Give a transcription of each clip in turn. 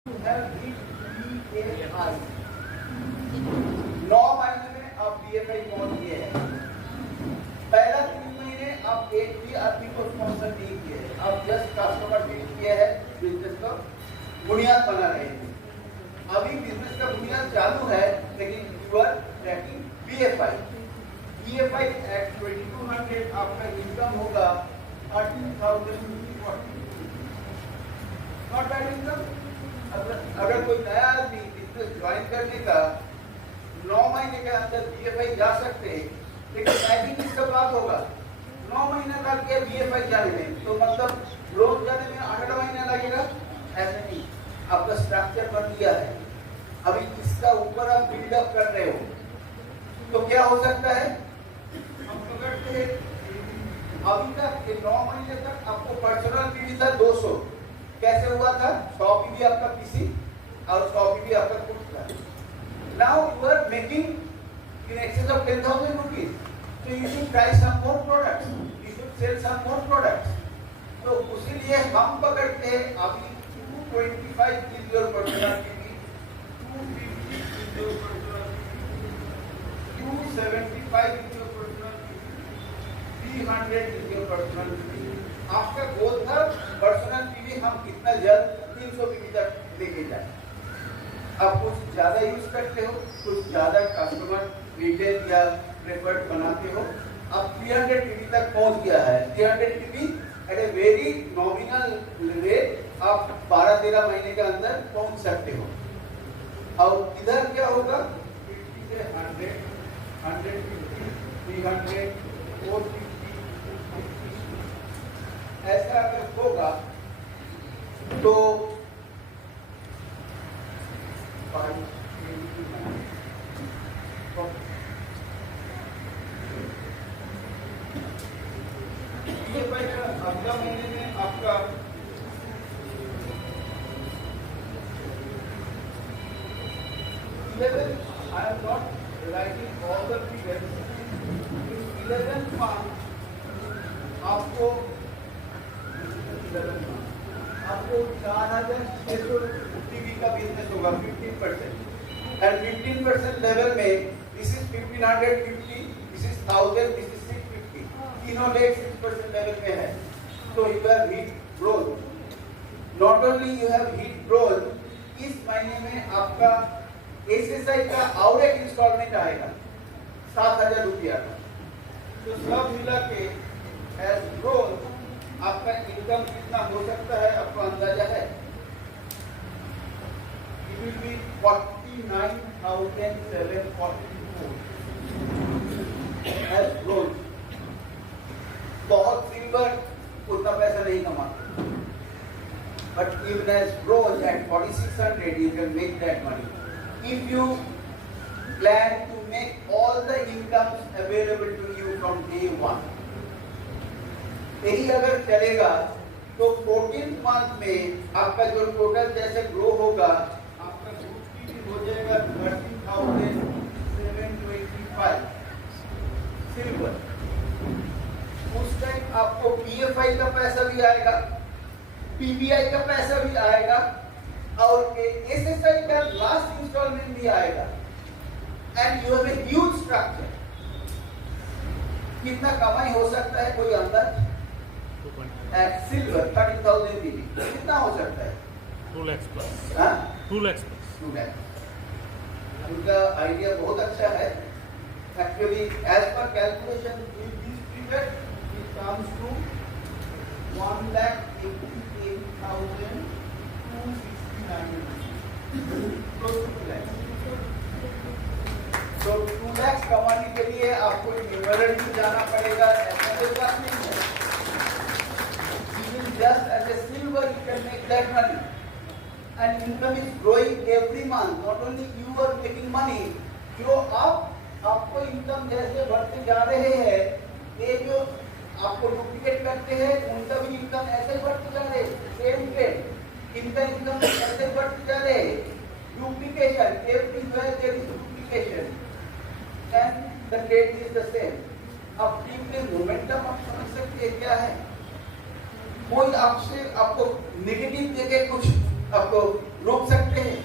BFI 9 महीने में आप BFI पहुंच गए हैं। पहला 3 महीने आप एक भी आदमी को स्पॉन्सर नहीं किए, आप जस्ट कस्टमर डील किए हैं, बिजनेस का बुनियाद बना रहे हैं। अभी बिजनेस का बुनियाद चालू है, लेकिन you are tracking BFI at 2200 आपका इनकम होगा 13,040। Not bad income. अगर कोई नया आदमी बिजनेस ज्वाइन करने का 9 महीने के अंदर BFI जा सकते हैं, लेकिन बैकिंग इसका बात होगा 9 महीना करके BFI जाने में, तो मतलब लोन जाने में 8 महीना लगेगा। ऐसा नहीं, आपका स्ट्रक्चर बन गया है, अभी इसका ऊपर आप बिल्डअप कर रहे हो, तो क्या हो सकता है? हम पकड़ते हैं अभी तक 9 महीने तक आपको पर्सनल पीवी था 200, कैसे हुआ था? 100 पीवी आपका पीसी और 100 पीवी आपका खुद था। Now you are making in excess of 10,000 rupees, so you should try some more products, you should sell some more products। तो उसीलिए हम पकड़ते हैं अभी 225 is your personal PV, 250 is your personal PV, 275 is your personal PV, 300 is your personal PV. आपका गोल था personal PV हम कितना जल्द 300 पीवी तक लेके जाए। आप कुछ ज्यादा यूज करते हो, कुछ ज्यादा कस्टमर रिटेल या प्रेफर्ड बनाते हो, अब 300 पीवी तक पहुंच गया है। 300 PV at a very nominal rate आप 12-13 महीने के अंदर पहुंच सकते हो। और इधर क्या होगा? 50 से 100, 150, 300, 450, ऐसा अगर होगा तो ये पैसा अगला महीने में आपका I am not writing all the figures। 11 month आपको 4,600 टीवी का बिजनेस होगा 15%, एंड 15% लेवल में this is 1550, this is 1000, this is 650, तीनों लेग 6% लेवल में है। तो you have hit growth. Not only you have hit growth, इस महीने में आपका एसएसआई का और एक इंस्टॉलमेंट आएगा 7,000 रुपया का। तो सब मिला के एज ग्रोथ आपका इनकम कितना हो सकता है, आपको अंदाजा है? It will be 49,744 as growth. बहुत सिल्वर उतना पैसा नहीं कमाते, but even as growth at 4,600 you can make that money if you plan to make all the incomes available to you from day one। यही अगर चलेगा तो 14th मंथ में आपका जो टोटल जैसे ग्रो होगा, आपका ग्रुप की भी हो जाएगा 13,725 सिल्वर। उस टाइम आपको BFI का पैसा भी आएगा, PBI का पैसा भी आएगा, और SSI का लास्ट इंस्टॉलमेंट भी आएगा, and you have a huge structure. कितना कमाई हो सकता है, कोई अंदाज? एट सिल्वर 30,000 पीवी कितना हो सकता है? 2 lakhs plus। 2 lakhs plus। 2 lakh. उनका आइडिया बहुत अच्छा है। Actually as per calculation this figure it comes to 1,88,269। तो 2 लाख कमाने के लिए आपको न्यूमरेटर में जाना पड़ेगा, ऐसा कोई बात नहीं है। Just as a silver you can make that money, and income is growing every month। Not only you are making money, जो आपको इनकम जैसे बढ़ते जा रहे हैं, ये जो आपको डुप्लीकेट करते हैं उनका भी इनकम ऐसे ही बढ़ते जा रहे हैं। सेम ट्रेंड, इनका इनकम ऐसे ही बढ़ते जा रहे हैं। Duplication, everywhere there is duplication and the trend is the same। अब टीम में मोमेंटम आप समझ सकते हैं क्या है? कोई आपको नेगेटिव देके कुछ आपको रोक सकते हैं?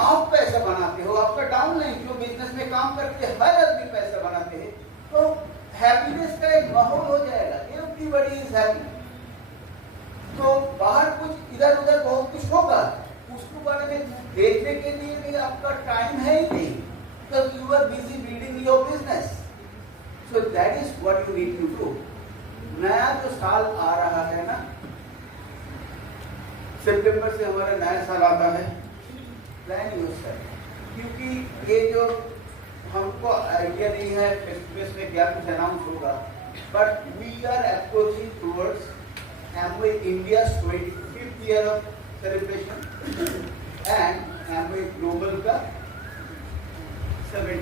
आप पैसा बनाते हो, आपका डाउनलाइन जो बिजनेस में काम करते हैं हर आदमी पैसा बनाते हैं, तो हैप्पीनेस का एक माहौल हो जाएगा, एवरीबॉडी इज हैप्पी। तो बाहर कुछ इधर उधर बहुत कुछ होगा, उसको बारे में देखने के लिए भी आपका टाइम है ही नहीं, तो you are busy building your business. So that is what you need to do. नया जो साल आ रहा है ना, सितंबर से हमारा नया साल आता है, प्लान यूज करें, क्योंकि ये जो हमको आइडिया नहीं है फेस्टिवल्स में क्या कुछ अनाउंस होगा, but we are approaching towards Amway India's 25th year of celebration and Amway Global का 70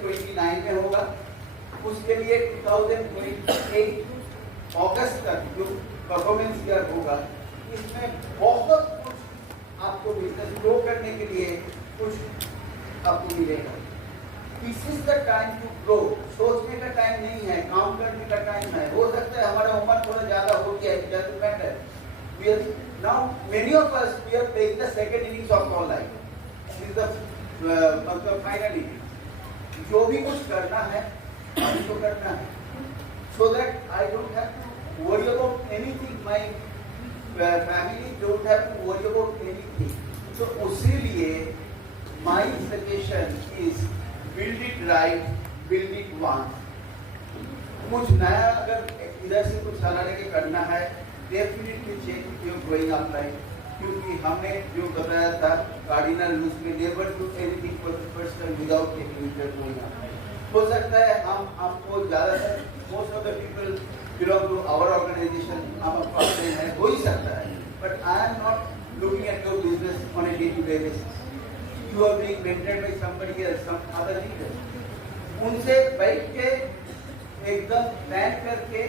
2029 में होगा। उसके लिए 2028 अगस्त तक जो परफॉर्मेंस ईयर होगा, इसमें बहुत कुछ आपको बिजनेस ग्रो करने के लिए कुछ आपको मिलेगा। This is the time to grow। सोचने का टाइम नहीं है, काम करने का टाइम है। हो सकता है हमारा उम्र थोड़ा ज्यादा हो गया, it doesn't matter। We are now many of us we are playing the second innings of our life। This is the मतलब final inning। जो भी कुछ करना है अभी तो करना है, so that I don't have to worry about anything। My family don't have to worry about anything। तो उसी लिए my suggestion is build it right, build it once। कुछ नया अगर इधर से कुछ साला लेके करना है, definitely check your growing up life, क्योंकि हमने जो बताया था कार्डिनल रूल्स में, never do anything for the person without taking your growing up life. हो सकता है हम आपको ज्यादातर most of the people belong to our organization, हम आपको अपने हैं, हो ही सकता है, but I am not looking at your business on a day to day basis. You are being mentored by somebody else, some other leader। उनसे बैठ के एकदम प्लान करके,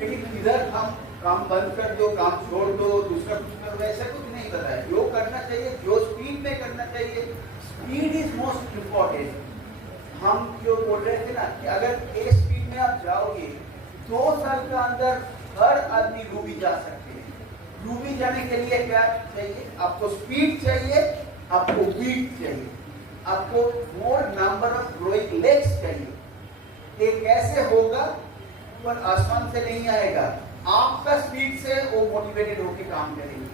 लेकिन इधर हम काम बंद कर दो, काम छोड़ दो, दूसरा कुछ करो, ऐसा कुछ नहीं बताया। जो करना चाहिए, जो स्पीड में करना चाहिए, स्पीड इज मोस्ट इम्पोर्टेंट। हम जो बोल रहे थे ना कि अगर एक स्पीड में आप जाओगे, 2 साल के अंदर हर आदमी रूबी जा सकते हैं। रूबी जाने के लिए क्या चाहिए? आपको स्पीड चाहिए, आपको बीट चाहिए, आपको मोर नंबर ऑफ ग्रोइंग लेग्स चाहिए। ये कैसे होगा? पर आसमान से नहीं आएगा, आपका स्पीड से वो मोटिवेटेड होकर काम करेंगे।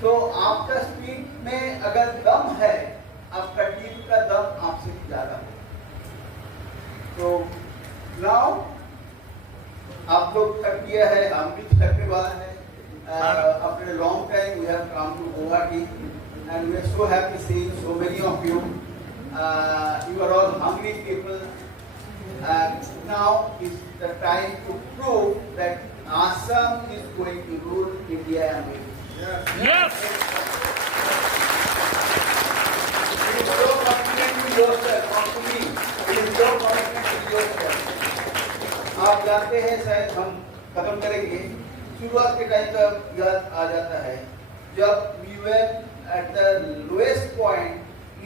तो आपका स्पीड में अगर दम है, आपका टीम का दम आपसे ज्यादा है। तो नाउ आप लोग तक किया है, हम भी करने वाला है। After a long time we have come to Guwahati and we are so happy seeing so many of you। You are all hungry people, and now is the time to prove that Assam is going to rule India and India। Yes! It is your commitment to yourself, not to me। It is your commitment to yourself। आप जानते हैं, शायद हम खत्म करेंगे, शुरुआत के time का याद आ जाता है, जब we were at the lowest point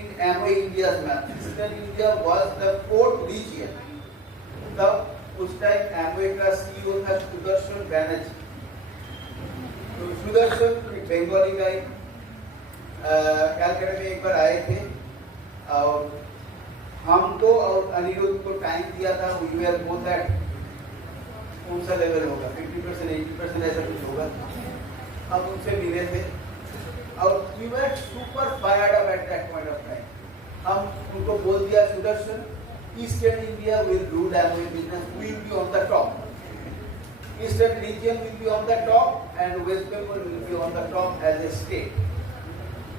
in Amway India's map। Eastern India was the 4th region। तब उस टाइम Amway का CEO था सुदर्शन बैनर्जी। तो सुदर्शन बंगाली गाय कैलकाटा में एक बार आए थे, और हमको और अनिरुद्ध को टाइम दिया था। we were both at कौन सा लेवल होगा, 50% 80% ऐसा कुछ होगा। हम उनसे मिले थे और we were super fired up at that point of time। हम उनको बोल दिया, Sudarshan, Eastern India will rule Amway business, we will be on the top। Eastern region will be on the top and West Bengal will be on the top as a state।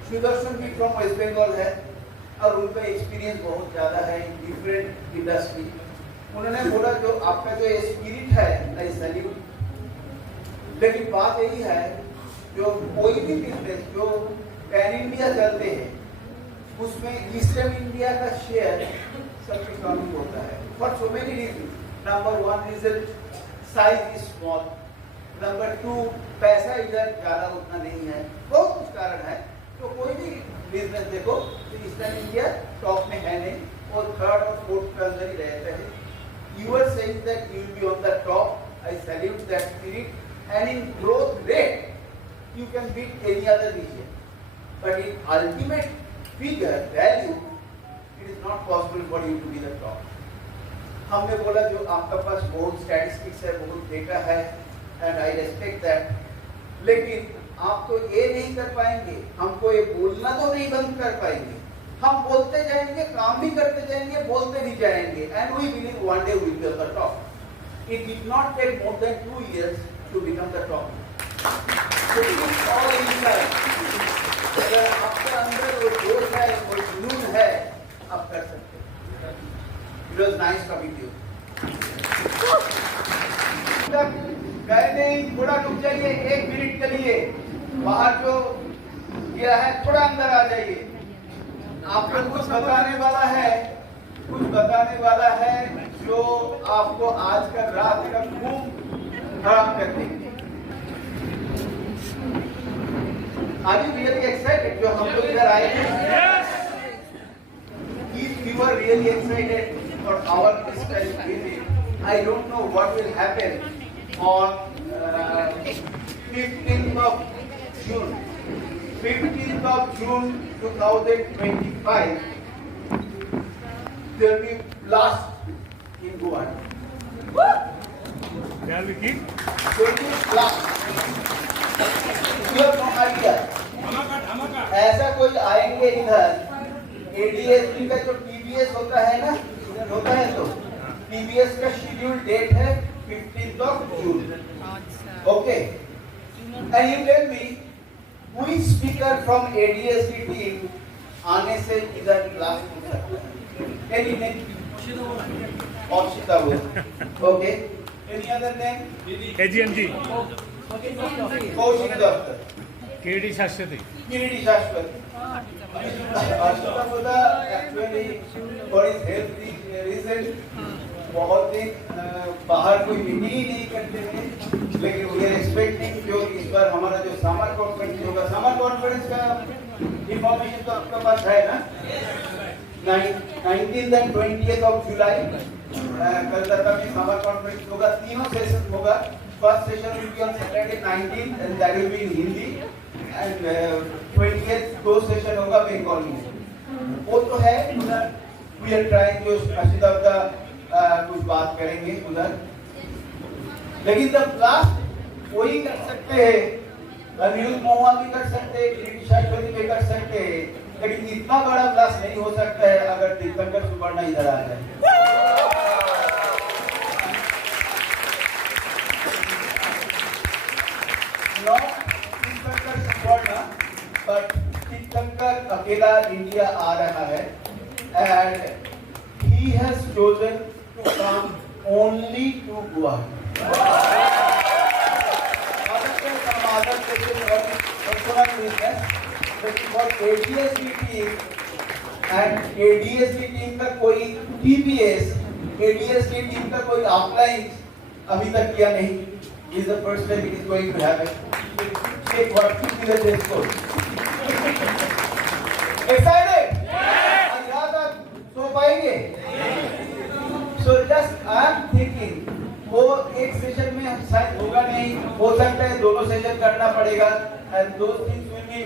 Sudarshan भी from West Bengal है और उनका experience बहुत ज़्यादा है different industry. उन्होंने बोला, जो आपका जो स्पिरिट है, आई सैल्यूट। लेकिन बात यही है, जो कोई भी बिजनेस जो पैन इंडिया चलते हैं, उसमें ईस्टर्न इंडिया का शेयर सबसे कम ही होता है, for so many reason. Number 1 reason, size is small. Number 2, पैसा इधर ज्यादा उतना नहीं है, बहुत कुछ कारण है। तो कोई भी बिजनेस देखो तो ईस्टर्न इंडिया टॉप में है नहीं, और 3rd और 4th के अंदर ही रहते हैं। You are saying that you will be on the top I salute that spirit. And in growth rate, you can beat any other region. But in ultimate figure, value, it is not possible for you to be the top. हमने बोला जो आपका पास बहुत statistics है, बहुत data है, and I respect that. लेकिन आप तो ये नहीं कर पाएंगे, हमको ये बोलना तो नहीं बंद कर पाएंगे. हम बोलते जाएंगे, काम भी करते जाएंगे, बोलते भी जाएंगे, and we believe one day we will be the top. It did not take more than 2 years to become the top. So it is all inside. अगर आपके अंदर वो जोश है, वो जुनून है, आप कर सकते हैं. It was nice talking to you. गए नहीं, थोड़ा रुक जाइए, 1 मिनट के लिए. बाहर जो किया है, थोड़ा अंदर आ जाइए. आपको कुछ बताने वाला है जो आपको आज का रात का खूब खराब कर देंगे. Are you really excited? जो हम लोग इधर आए हैं? If you are really excited for our physical visit, I don't know what will happen on 15th of June. 15th of June 2025, there will be blast in Goa. Shall we keep? There will be blast. You have no idea. ऐसा कोई आएंगे इधर, ADSP का जो TBS होता है ना, होता है तो TBS का शेड्यूल डेट है 15th of June. Okay. And you tell me, which speaker from ADSP team आने से इधर क्लास हो सकता है? Any name? Orshita Bose. Okay. Any other name? AGMG. Kaushik Doctor. KD Shashwati. Kiriti Shashwati. Orshita Bose actually for his health reason बहुत दिन बाहर कोई मीटिंग ही नहीं करते हैं, लेकिन वी आर एक्सपेक्टिंग जो इस बार हमारा जो समर कॉन्फ्रेंस होगा, समर कॉन्फ्रेंस का इंफॉर्मेशन तो आपके पास है ना. 19th and 20th of July Calcutta में समर कॉन्फ्रेंस होगा. तीनों सेशन होगा. First session will be on Saturday 19th and that will be in Hindi, and 20th 2 session होगा बंगाली में. वो तो है उधर. वी आर ट्राइंग जो अशिता का कुछ बात करेंगे उधर, लेकिन जब क्लास वही कर सकते हैं, अनिरुद्ध महुआ भी कर सकते हैं, किरीटी शाश्वती भी कर सकते हैं, लेकिन इतना बड़ा क्लास नहीं हो सकता है अगर तीर्थंकर सुवर्णा इधर आ जाए. Not तीर्थंकर सुवर्णा, but तीर्थंकर अकेला इंडिया आ रहा है, and he has chosen to come only to Goa. Some other personal business, but for ADSP team and ADSP team का कोई TPS, ADSP team का कोई offline अभी तक किया नहीं. This is the first time it is going to happen. Take what to be the best coach. Excited? आज रात आप सो पाएंगे? So just I am thinking, वो एक सेशन में हम शायद होगा नहीं, हो सकता है दोनों सेशन करना पड़ेगा, and those things will be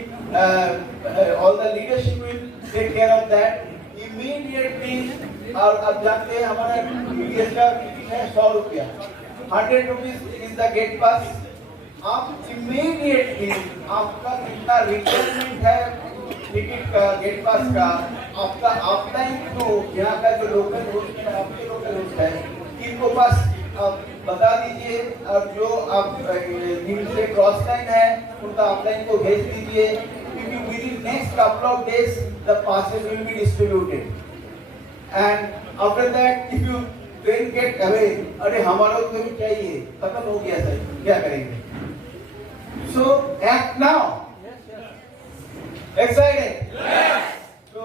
all the leadership will take care of that immediately. और अब जानते हैं हमारा TDS का टिकट है 100 रुपया, 100 rupees is the gate pass. आप immediately आपका कितना रिक्वायरमेंट है टिकट का, गेट पास का, आपका ऑफलाइन थ्रू यहाँ का जो लोकल होस्ट है, आपके लोकल होस्ट है, इनको पास आप बता दीजिए, और जो आप दिन से क्रॉस लाइन है उनका ऑफलाइन को भेज दीजिए, क्योंकि within next couple of days the passes will be distributed. And after that if you then get away, अरे हमारा तो भी चाहिए, खत्म हो गया सर, क्या करेंगे? सो एक्ट नाउ. Excited? Yes. तो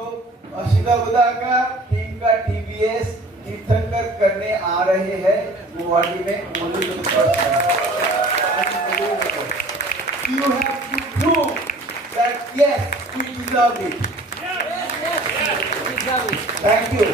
अशिता बुदा का टीम का TBS तीर्थंकर करने आ रहे हैं गुवाहाटी में. You have to prove that yes, you deserve it. Thank you.